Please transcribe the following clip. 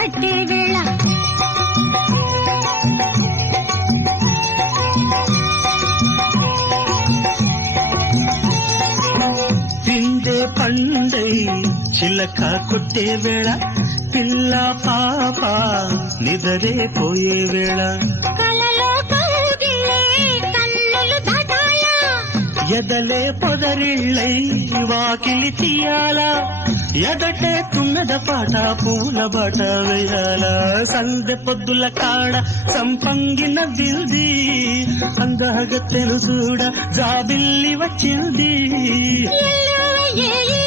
కట్టే వేళ పిండే పండై చిలక కొట్టే వేళ పిల్ల పాప నిదరే పోయే వేళ కలలో కౌగిలే కన్నులు దాటాయా ఎదలే పొదరిళ్ళై వాకిలి తీయాలా ఎదటే తున్నద పాట పూల బాట వేయాల సందె పొద్దుల కాడ సంపంగిన దిల్ది అందగత్తెను చూడ జాబిల్లి వచ్చింది ఏ